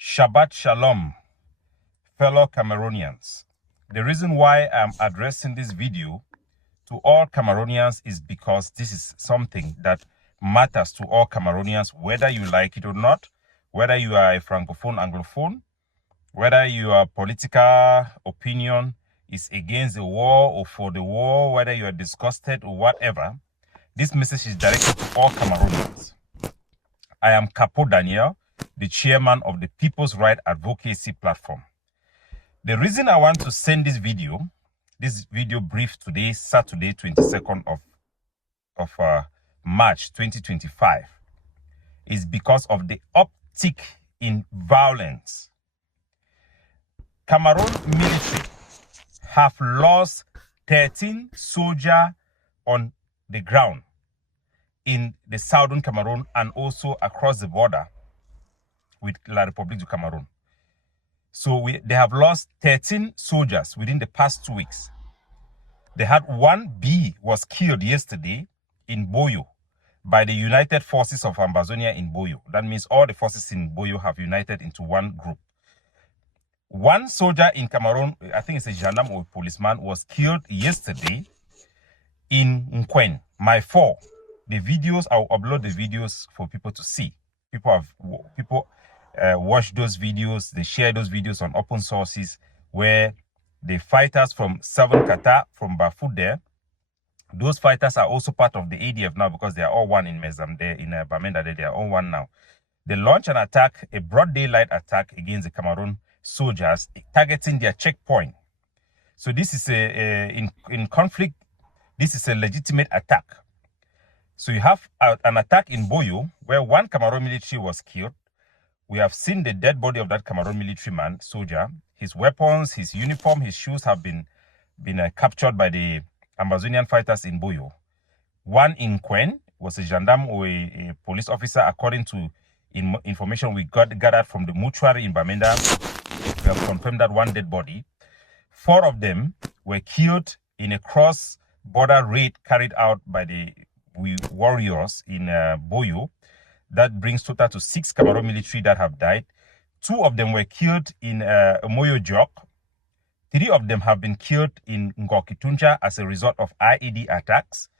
Shabbat Shalom, fellow Cameroonians. The reason why I'm addressing this video to all Cameroonians is because this is something that matters to all Cameroonians, whether you like it or not, whether you are a Francophone, Anglophone, whether your political opinion is against the war or for the war, whether you are disgusted or whatever. This message is directed to all Cameroonians. I am Capo Daniel, the chairman of the People's Right Advocacy Platform. The reason I want to send this video brief today, Saturday, 22nd of March 2025, is because of the uptick in violence. Cameroon military have lost 13 soldiers on the ground in the southern Cameroon and also across the border with La République du Cameroon. So they have lost 13 soldiers within the past 2 weeks. They had one B was killed yesterday in Boyo by the United Forces of Ambazonia in Boyo. That means all the forces in Boyo have united into one group. One soldier in Cameroon, I think it's a gendarme or a policeman, was killed yesterday in Nkwen. My four. The videos, I'll upload the videos for people to see. People watch those videos, they share those videos on open sources where the fighters from Southern Qatar, from Bafut there, those fighters are also part of the ADF now because they are all one in Mezam there, in Bamenda there, they are all one now. They launched an attack, a broad daylight attack against the Cameroon soldiers, targeting their checkpoint. So this is in conflict, this is a legitimate attack. So you have an attack in Boyo where one Cameroon military was killed. We have seen the dead body of that Cameroon military man, soldier. His weapons, his uniform, his shoes have been captured by the Ambazonian fighters in Boyo. One in Nkwen was a gendarme or a police officer, according to information we gathered from the mortuary in Bamenda. We have confirmed that one dead body. 4 of them were killed in a cross-border raid carried out by the warriors in Boyo. That brings total to 6 Cameroon military that have died. 2 of them were killed in Moyo Jok. 3 of them have been killed in Ngokitunja as a result of IED attacks.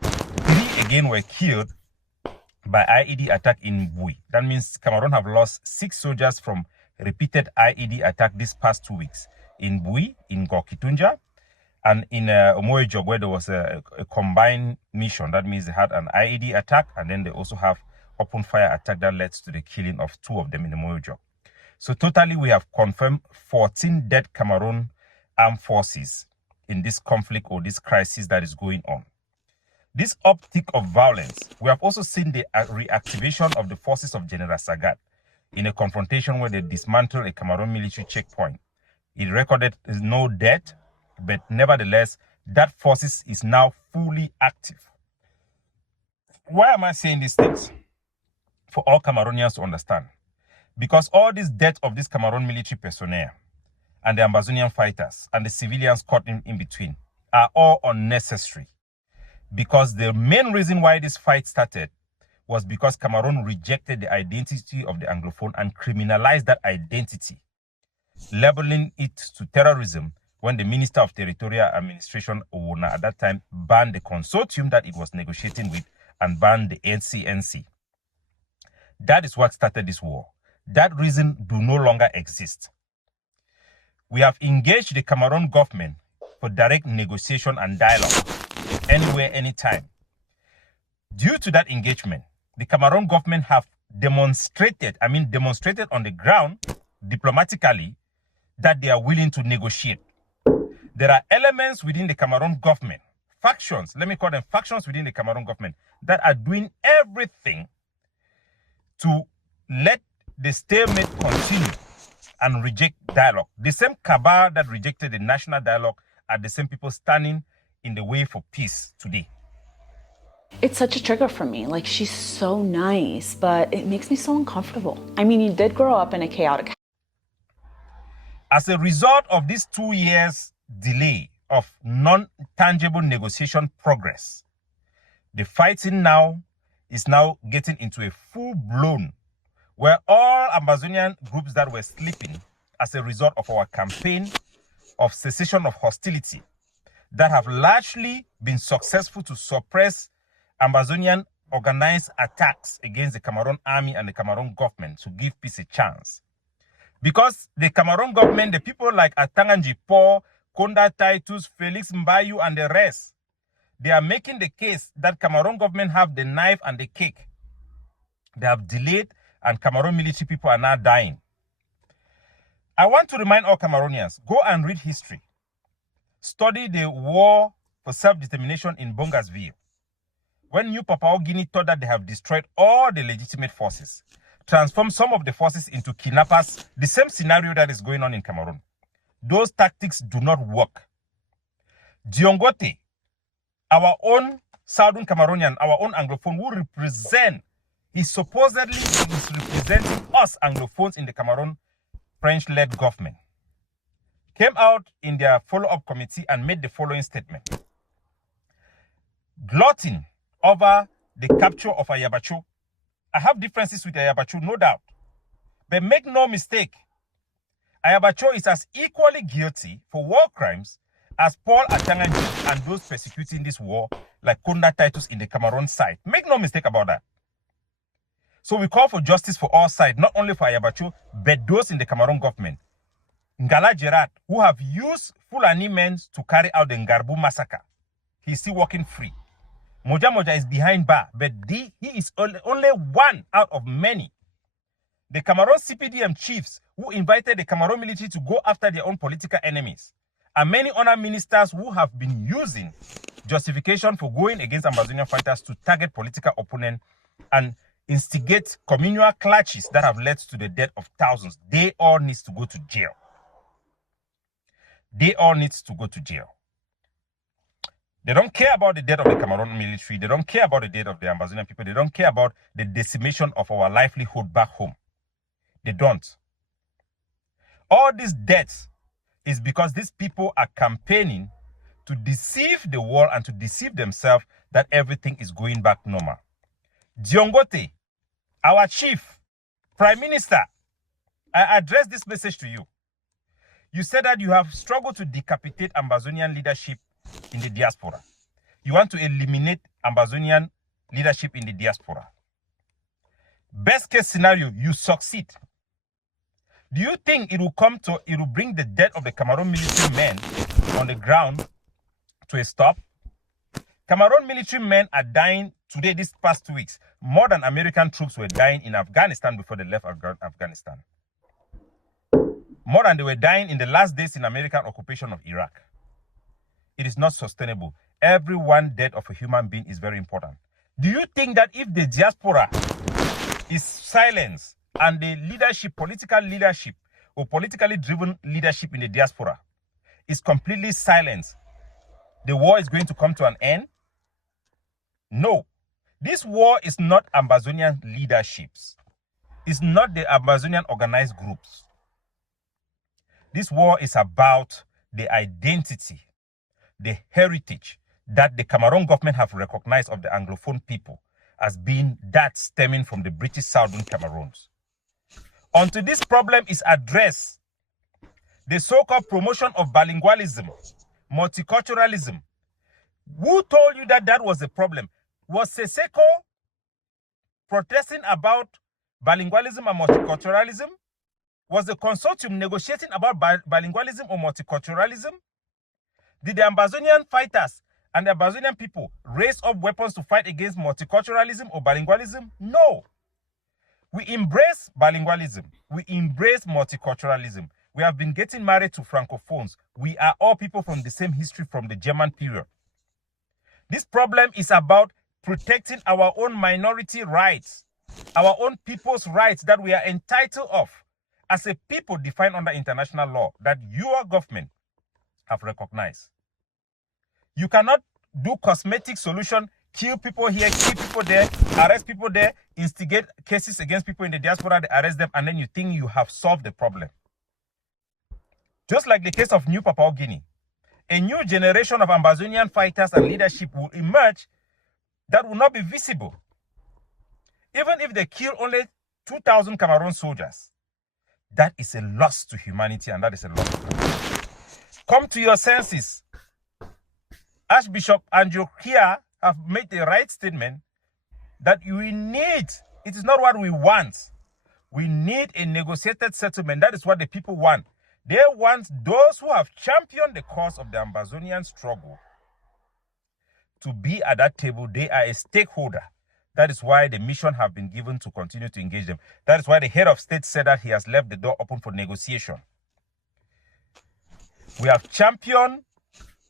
3 again were killed by IED attack in Bui. That means Cameroon have lost 6 soldiers from repeated IED attack this past 2 weeks. In Bui, in Ngokitunja, and in Moyo Jok, where there was a combined mission. That means they had an IED attack and then they also have open fire attack that led to the killing of 2 of them in the Moyo Jok. So totally we have confirmed 14 dead Cameroon armed forces in this conflict or this crisis that is going on. This uptick of violence, we have also seen the reactivation of the forces of General Sagat in a confrontation where they dismantled a Cameroon military checkpoint. It recorded no death, but nevertheless, that forces is now fully active. Why am I saying these things? For all Cameroonians to understand. Because all this death of this Cameroon military personnel and the Ambazonian fighters and the civilians caught in between are all unnecessary. Because the main reason why this fight started was because Cameroon rejected the identity of the Anglophone and criminalized that identity, labeling it to terrorism when the Minister of Territorial Administration, Owona, at that time banned the consortium that it was negotiating with and banned the NCNC. That is what started this war. That reason do no longer exist. We have engaged the Cameroon government for direct negotiation and dialogue, anywhere, anytime. Due to that engagement, the Cameroon government have demonstrated on the ground, diplomatically, that they are willing to negotiate. There are elements within the Cameroon government, factions, let me call them factions within the Cameroon government, that are doing everything to let the stalemate continue and reject dialogue. The same cabal that rejected the national dialogue are the same people standing in the way for peace today. It's such a trigger for me. Like, she's so nice, but it makes me so uncomfortable. I mean, you did grow up in a chaotic. As a result of this 2 years delay of non-tangible negotiation progress, the fighting now is now getting into a full-blown were all Ambazonian groups that were sleeping as a result of our campaign of cessation of hostility that have largely been successful to suppress Ambazonian organized attacks against the Cameroon army and the Cameroon government to give peace a chance. Because the Cameroon government, the people like Atanganji Paul, Konda Titus, Felix Mbayu, and the rest, they are making the case that Cameroon government have the knife and the cake. They have delayed, and Cameroon military people are now dying. I want to remind all Cameroonians, go and read history. Study the war for self-determination in Bongasville. When New Papua Guinea thought that they have destroyed all the legitimate forces, transformed some of the forces into kidnappers, the same scenario that is going on in Cameroon. Those tactics do not work. Diongote, our own Southern Cameroonian, our own Anglophone, who represent, he supposedly is representing us Anglophones in the Cameroon French-led government, came out in their follow-up committee and made the following statement. Gloating over the capture of Ayabacho. I have differences with Ayabacho, no doubt. But make no mistake, Ayabacho is as equally guilty for war crimes as Paul Atanganji and those persecuting this war, like Konda Titus in the Cameroon side. Make no mistake about that. So we call for justice for all sides, not only for Ayabacho, but those in the Cameroon government. Ngala Gerard, who have used Fulani men to carry out the Ngarbu massacre, he's still walking free. Moja Moja is behind bar, but he is only one out of many. The Cameroon CPDM chiefs who invited the Cameroon military to go after their own political enemies, and many other ministers who have been using justification for going against Ambazonian fighters to target political opponents and instigate communal clashes that have led to the death of thousands. They all need to go to jail. They all need to go to jail. They don't care about the death of the Cameroon military. They don't care about the death of the Ambazonian people. They don't care about the decimation of our livelihood back home. They don't. All these deaths is because these people are campaigning to deceive the world and to deceive themselves that everything is going back normal. Diongote, our chief, Prime Minister, I address this message to you. You said that you have struggled to decapitate Ambazonian leadership in the diaspora. You want to eliminate Ambazonian leadership in the diaspora. Best case scenario, you succeed. Do you think it will bring the death of the Cameroon military men on the ground to a stop? Cameroon military men are dying today, these past 2 weeks, more than American troops were dying in Afghanistan before they left Afghanistan. More than they were dying in the last days in American occupation of Iraq. It is not sustainable. Every one death of a human being is very important. Do you think that if the diaspora is silenced and the leadership, political leadership, or politically driven leadership in the diaspora is completely silenced, the war is going to come to an end? No. This war is not Ambazonian leaderships. It's not the Ambazonian organized groups. This war is about the identity, the heritage that the Cameroon government have recognized of the Anglophone people as being that stemming from the British Southern Cameroons. Until this problem is addressed, the so-called promotion of bilingualism, multiculturalism, who told you that that was the problem? Was Seseko protesting about bilingualism and multiculturalism? Was the consortium negotiating about bilingualism or multiculturalism? Did the Ambazonian fighters and the Ambazonian people raise up weapons to fight against multiculturalism or bilingualism? No. We embrace bilingualism. We embrace multiculturalism. We have been getting married to Francophones. We are all people from the same history from the German period. This problem is about protecting our own minority rights, our own people's rights that we are entitled of as a people defined under international law that your government have recognized. You cannot do cosmetic solution, kill people here, kill people there, arrest people there, instigate cases against people in the diaspora, they arrest them, and then you think you have solved the problem. Just like the case of New Papua Guinea, a new generation of Ambazonian fighters and leadership will emerge that will not be visible. Even if they kill only 2,000 Cameroon soldiers. That is a loss to humanity, and that is a loss to Cameroon. Come to your senses. Archbishop Andrew here have made the right statement that we need, it is not what we want. We need a negotiated settlement. That is what the people want. They want those who have championed the cause of the Ambazonian struggle to be at that table. They are a stakeholder. That is why the mission have been given to continue to engage them. That is why the head of state said that he has left the door open for negotiation. We have championed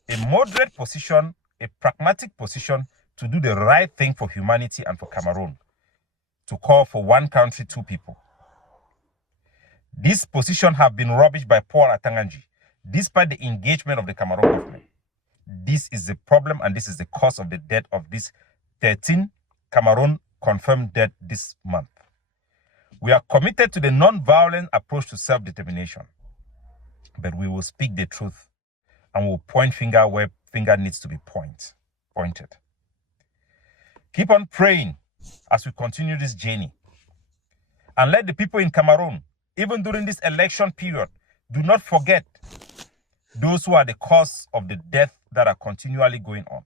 a moderate position, a pragmatic position to do the right thing for humanity and for Cameroon, to call for one country, two people. This position have been rubbished by Paul Atanganji, despite the engagement of the Cameroon government. This is the problem, and this is the cause of the death of these 13 Cameroon confirmed death this month. We are committed to the non-violent approach to self-determination, but we will speak the truth and will point finger where finger needs to be pointed. Keep on praying as we continue this journey. And let the people in Cameroon, even during this election period, do not forget those who are the cause of the death that are continually going on.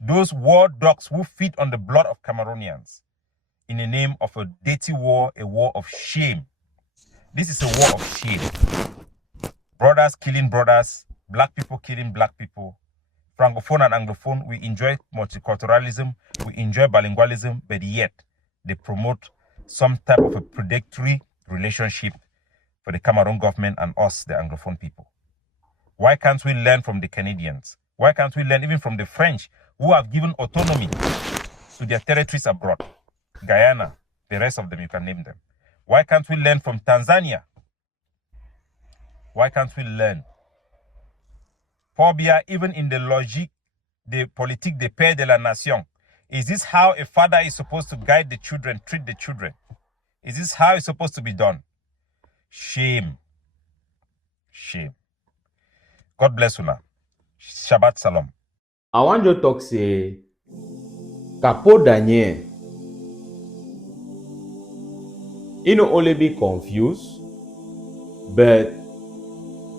Those war dogs who feed on the blood of Cameroonians in the name of a dirty war, a war of shame. This is a war of shame. Brothers killing brothers, black people killing black people. Francophone and Anglophone, we enjoy multiculturalism, we enjoy bilingualism, but yet they promote some type of a predatory relationship for the Cameroon government and us, the Anglophone people. Why can't we learn from the Canadians? Why can't we learn even from the French, who have given autonomy to their territories abroad? Guyana, the rest of them, you can name them. Why can't we learn from Tanzania? Why can't we learn? Pobia, even in the logique, the politique de paix de la nation, is this how a father is supposed to guide the children, treat the children? Is this how it's supposed to be done? Shame. Shame. God bless you now. Shabbat Shalom. I want you to talk say Capo Daniel. You know, only be confused, but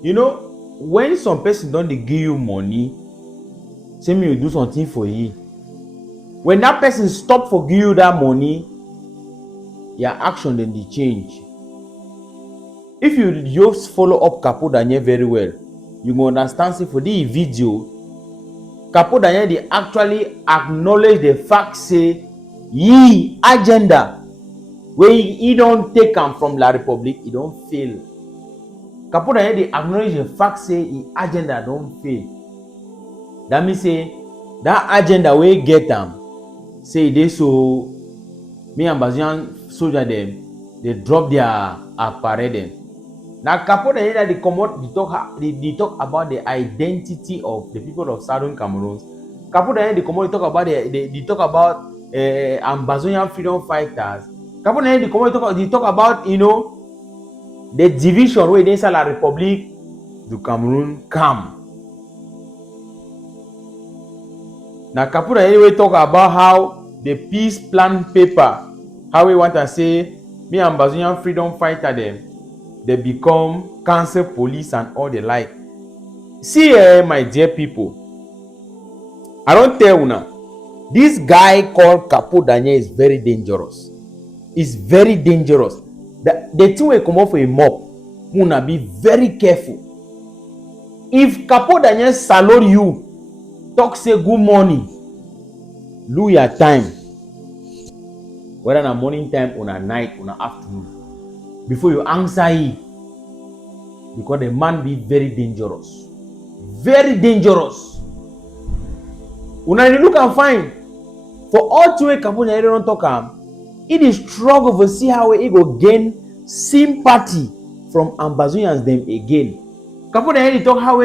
you know, when some person don't give you money, say me you do something for you. When that person stop for give you that money, your action then they change. If you just follow up Capo Daniel very well, you go understand. Say for the video, Capo Daniel they actually acknowledge the fact say ye agenda where he don't take them from La Republic, he don't fail. Capo Daniel they acknowledge the fact say he agenda don't fail. That means say that agenda where get them say they so me and Ambazonian soldier them they drop their apparel them. Now Capo Daniel they come out they talk about the identity of the people of Southern Cameroon. Capo Daniel they come out talk about they talk about Ambazonian freedom fighters. Capo Daniel they come out they talk about, you know, the division where inside La Republique du Cameroon come. Now Capo Daniel talk about how the peace plan paper, how we want to say me and Ambazonian freedom fighter them, they become council police and all the like. See, my dear people, I don't tell you now. This guy called Capo Daniel is very dangerous. It's very dangerous. The thing will come off for a mob. Muna be very careful. If Capo Daniel salute you, talk say good morning, lose your time. Whether na morning time or na night or na afternoon. Before you answer it, because the man be very dangerous. Very dangerous. When I look and find, for all two way Capo Daniel don't talk, it is struggle to see how he go gain sympathy from Ambazonians them again. Capo Daniel talk how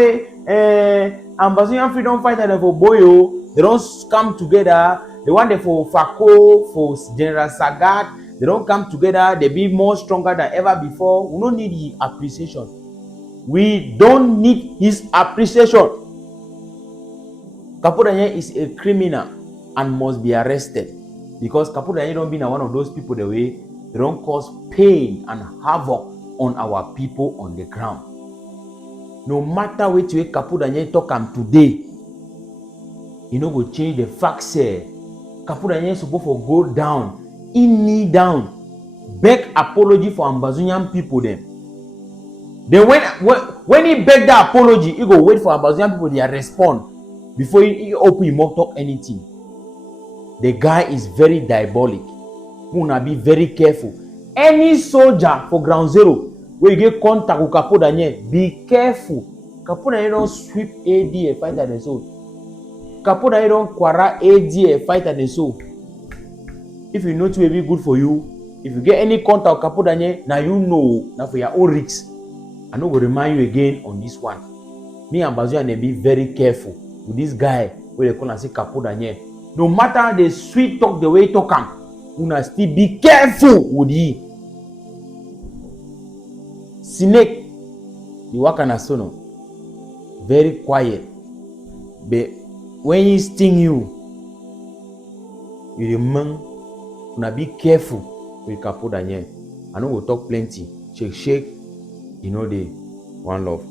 Ambazonian freedom fighter for Boyo, they don't come together. The one they for Fako, for General Sagat, they don't come together. They be more stronger than ever before. We don't need his appreciation. We don't need his appreciation. Capo Daniel is a criminal and must be arrested, because Capo Daniel don't be one of those people the way They don't cause pain and havoc on our people on the ground. No matter which way Kapu Daniel talk am today, you know, go change the fact say Kapu Daniel supposed to go down, knee down, beg apology for Ambazonian people then. Then when he beg that apology, he go wait for Ambazonia people to respond before he open him up talk anything. The guy is very diabolic. We wanna be very careful. Any soldier for ground zero where you get contact with Kapu Daniel, be careful. Kapu Daniel don't sweep AD and fight at the soul. Kapu Daniel don't quarrel AD and fight at the soul. If you know it will be good for you, if you get any contact with Kapu Daniel, now you know now for your own risks. I no go remind you again on this one. Me and Ambazonia be very careful with this guy where they call and say Kapu Daniel. No matter the sweet talk, the way he talk am, una still be careful with he. Snake, the wakana sono, very quiet. But when he sting you, you remember, una be careful with Kapu Daniel. I know we'll talk plenty. Shake. You know the one love.